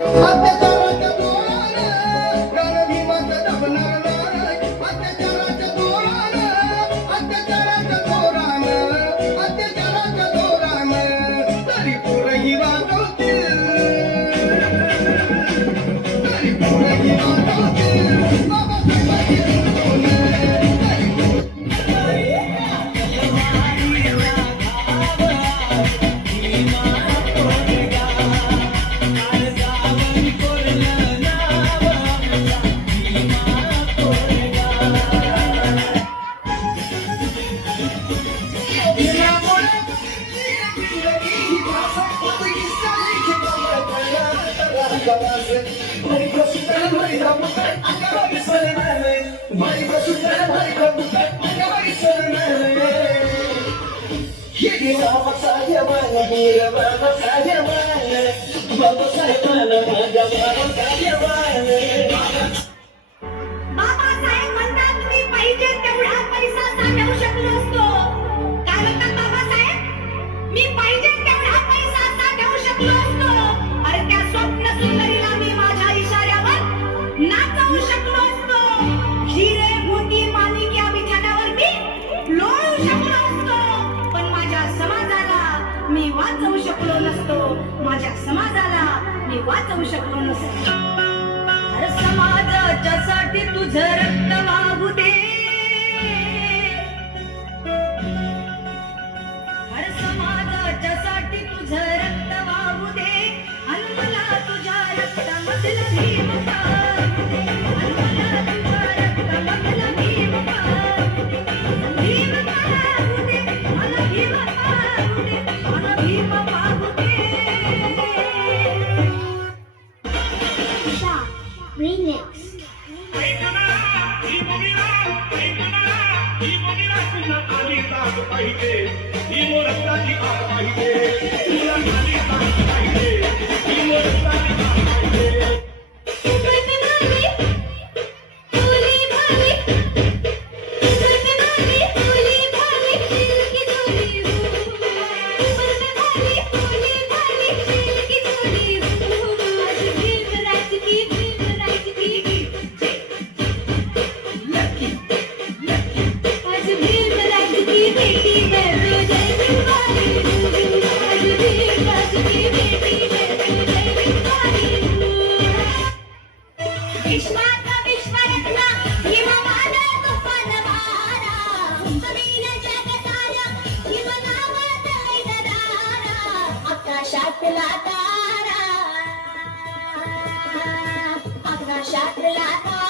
अत्याचाराच्या जोरानं रणभीमाचं दबणार नाही. अत्याचाराच्या जोरानं, अत्याचाराच्या जोरानं, अत्याचाराच्या जोरानं तरी पुरही वाजवतील, तरी पुरही वाजवतील बाबासाहेबांची धून. बाबासाहेब म्हणतात मी पाहिजे तेवढा पैसा साठवू शकलो असतो. काय म्हणतात बाबासाहेब? मी पाहिजे तेवढा पैसा साठवू शकलो असतो. अरे त्या स्वप्न सुंदरीला मी माझ्या इशाऱ्यावर नाचवू शकलो असतो. हिरे मोती माणिक या बिछाण्यावर मी लोळू शकलो असतो. पण माझ्या समाजाला मी वाचवू शकलो नसतो. माझ्या समाजाला मी वाचवू शकलो नसतो. अरे समाजाच्यासाठी तुझं रक्त वाहू दे. अरे समाजाच्यासाठी तुझं रक्त वाहू दे. आणि मला तुझ्या रक्तामधलं भीम पाहू दे. आणि मला तुझ्या रक्तामधलं भीम पाहू दे. भीम पाहू दे. मला भीम पाहू दे. मला भीम पाहू दे. Remix. आकाशातला तारा, आकाशातला तारा.